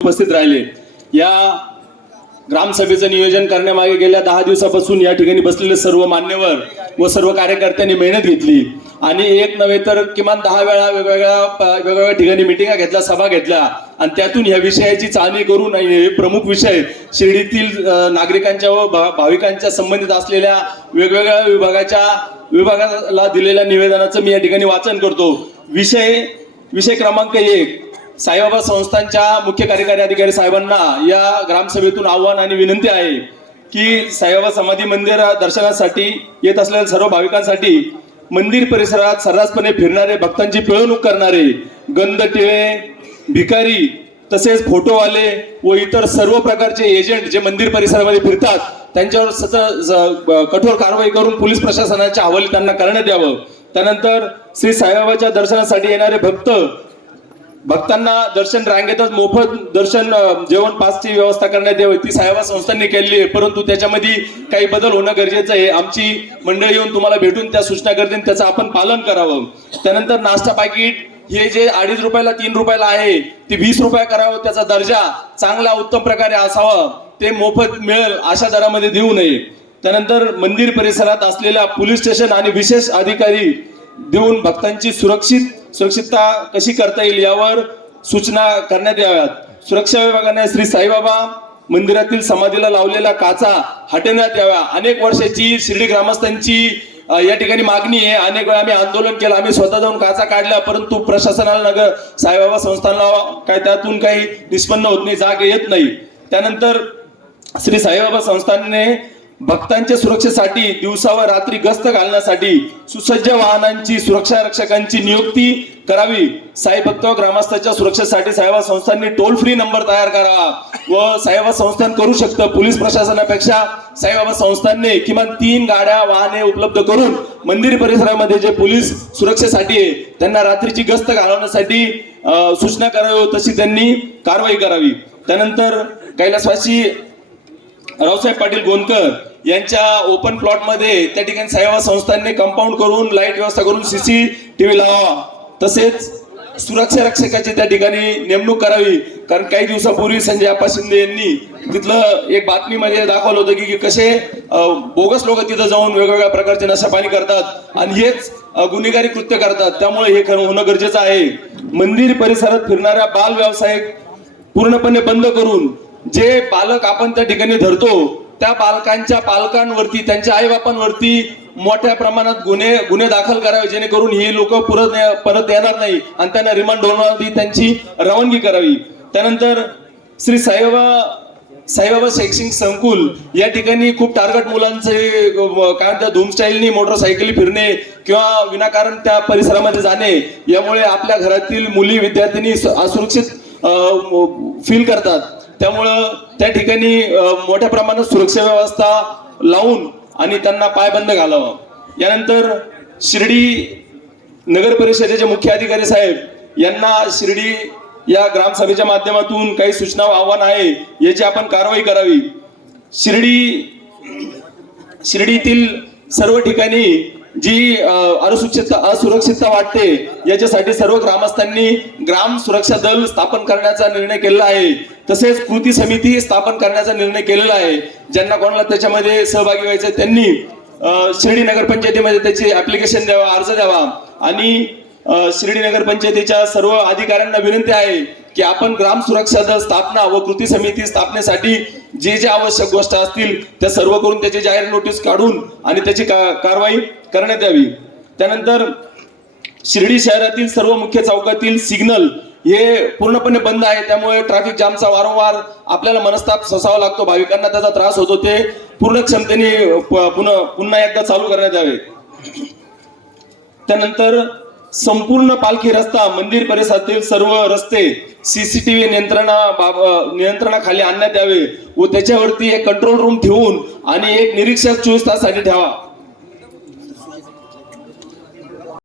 उपस्थित राहिले। या ग्रामसभेचं नियोजन करण्यामागे गेल्या 10 दिवसापासून या ठिकाणी बसलेले सर्व मान्यवर व सर्व कार्यकर्त्यांनी मेहनत घेतली आणि एक नव्हे तर किमान 10 वेळा वेगवेगळ्या ठिकाणी मिटिंगा घेतल्या, सभा घेतल्या आणि त्यातून या विषयाची चाळणी करून हे प्रमुख विषय शिर्डीतील नागरिकांच्या व भाविकांच्या संबंधित असलेल्या वेगवेगळ्या विभागाला दिलेल्या निवेदनाचं मी या ठिकाणी वाचन करतो। विषय क्रमांक 1, साईबाबा संस्थांच्या मुख्य कार्यकारी अधिकारी साहेबांना या ग्रामसभेतून आव्हान आणि विनंती आहे की साईबाबा समाधी मंदिर दर्शनासाठी येत असलेल्या सर्व भाविकांसाठी मंदिर परिसरात सर्रासपणे फिरणारे, भक्तांची पिळवणूक करणारे, गंधटिळे, भिकारी तसेच फोटोवाले व इतर सर्व प्रकारचे एजंट जे मंदिर परिसरामध्ये फिरतात त्यांच्यावर सतत कठोर कारवाई करून पोलीस प्रशासनाच्या हवाली त्यांना करण्यात यावं। त्यानंतर श्री साईबाबाच्या दर्शनासाठी येणारे भक्तांना दर्शन रांगेतच मोफत दर्शन जेवण पासची व्यवस्था करण्यात यावी, ती साईबाबा संस्थांनी केलेली आहे, परंतु त्याच्यामध्ये काही बदल होणं गरजेचं आहे। आमची मंडळी येऊन तुम्हाला भेटून त्या सूचना करतील, त्याचं आपण पालन करावं। त्यानंतर नाश्ता पाकिट हे जे 2.5 रुपयाला 3 रुपयाला आहे ते 20 रुपये करावं, त्याचा दर्जा चांगला उत्तम प्रकारे असावा, ते मोफत मिळेल अशा दरामध्ये देऊ नये। त्यानंतर मंदिर परिसरात असलेल्या पोलीस स्टेशन आणि विशेष अधिकारी देऊन भक्तांची सुरक्षितता कशी करता येईल यावर सूचना करण्यात याव्यात। सुरक्षा विभागाने श्री साईबाबा मंदिरातील समाधीला लावलेल्या काचा हटवण्यात याव्या। अनेक वर्षाची शिर्डी ग्रामस्थांची या ठिकाणी मागणी आहे। अनेक वेळा आम्ही आंदोलन केलं, आम्ही स्वतः जाऊन काचा काढल्या, परंतु प्रशासनाला साईबाबा संस्थानला काय त्यातून काही निष्पन्न होत नाही, जाग येत नाही। त्यानंतर श्री साईबाबा संस्थानने भक्तांच्या सुरक्षेसाठी दिवसा व रात्री गस्त घालण्यासाठी सुसज्ज वाहनांची सुरक्षा रक्षकांची नियुक्ती करावी। साई भक्त व ग्रामस्थांच्या सुरक्षेसाठी साईबाबा संस्थांनी टोल फ्री नंबर तयार करावा व साईबाबा संस्थान करू शकतं पोलीस प्रशासनापेक्षा साईबाबा संस्थांनी किमान 3 गाड्या वाहने उपलब्ध करून मंदिर परिसरामध्ये जे पोलीस सुरक्षेसाठी आहे त्यांना रात्रीची गस्त घालवण्यासाठी सूचना करावी, तशी त्यांनी कारवाई करावी। त्यानंतर कैलासवासी रावसाहेब पाटील गोंदकर यांच्या ओपन प्लॉट मध्ये त्या ठिकाणी साईबाबा संस्थांनी कंपाऊंड करून लाईट व्यवस्था करून CCTV लावा, तसेच सुरक्षा रक्षकाची त्या ठिकाणी नेमणूक करावी। कारण काही दिवसापूर्वी संजय आप्पा शिंदे यांनी तिथलं एक बातमीमध्ये दाखवलं होतं की कसे बोगस लोक तिथं जाऊन वेगवेगळ्या प्रकारचे नशापाणी करतात आणि हेच गुन्हेगारी कृत्य करतात, त्यामुळे हे खरं होणं गरजेचं आहे। मंदिर परिसरात फिरणाऱ्या बाल व्यावसायिक पूर्णपणे बंद करून जे बालक आपण त्या ठिकाणी धरतो त्या बालकांच्या पालकांवरती, त्यांच्या आईबापांवरती मोठ्या प्रमाणात गुन्हे दाखल करावे, जेणेकरून ही लोक परत येणार नाही आणि त्यांना रिमांड होण्याआधी त्यांची रवानगी करावी। त्यानंतर श्री साईबाबा शैक्षणिक संकुल या ठिकाणी खूप टार्गेट मुलांचे काय म्हणतात धूम स्टाईलनी मोटरसायकली फिरणे किंवा विनाकारण त्या परिसरामध्ये जाणे यामुळे आपल्या घरातील मुली विद्यार्थिनी असुरक्षित फील करतात, त्यामुळं त्या ठिकाणी मोठ्या प्रमाणात सुरक्षा व्यवस्था लावून आणि त्यांना पायबंद घालावा। यानंतर शिर्डी नगर परिषदेचे मुख्य अधिकारी साहेब यांना शिर्डी या ग्रामसभेच्या माध्यमातून काही सूचना व आव्हान आहे, याची आपण कारवाई करावी। शिर्डीतील सर्व ठिकाणी जी असुरक्षितता वाटते याच्यासाठी सर्व ग्रामस्थांनी ग्राम सुरक्षा दल स्थापन करण्याचा निर्णय केलेला आहे, तसेच कृती समिती स्थापन करण्याचा निर्णय केलेला आहे। ज्यांना कोणाला त्याच्यामध्ये सहभागी व्हायचं त्यांनी शिर्डी नगरपंचायतीमध्ये त्याचे ऍप्लिकेशन द्यावा, अर्ज द्यावा आणि शिर्डी नगरपंचायतीच्या सर्व अधिकाऱ्यांना विनंती आहे की आपण ग्राम सुरक्षा दल स्थापना व कृती समिती स्थापनेसाठी जे आवश्यक गोष्टी असतील त्या सर्व करून त्याची जाहीर नोटीस काढून आणि त्याची कारवाई करण्यात यावी। त्यानंतर शिर्डी शहरातील सर्व मुख्य चौकातील सिग्नल हे पूर्णपणे बंद आहे, त्यामुळे ट्रॅफिक जामचा वारंवार आपल्याला मनस्ताप सोसावा लागतो, भाविकांना त्याचा त्रास होतो, ते पूर्ण क्षमतेने पुन्हा एकदा चालू करण्यात यावे। त्यानंतर संपूर्ण पालखी रस्ता मंदिर परिसरातील सर्व रस्ते CCTV नियंत्रणाखाली आणण्यात यावे व त्याच्यावरती एक कंट्रोल रूम ठेवून आणि एक निरीक्षक 24 तासासाठी ठेवा।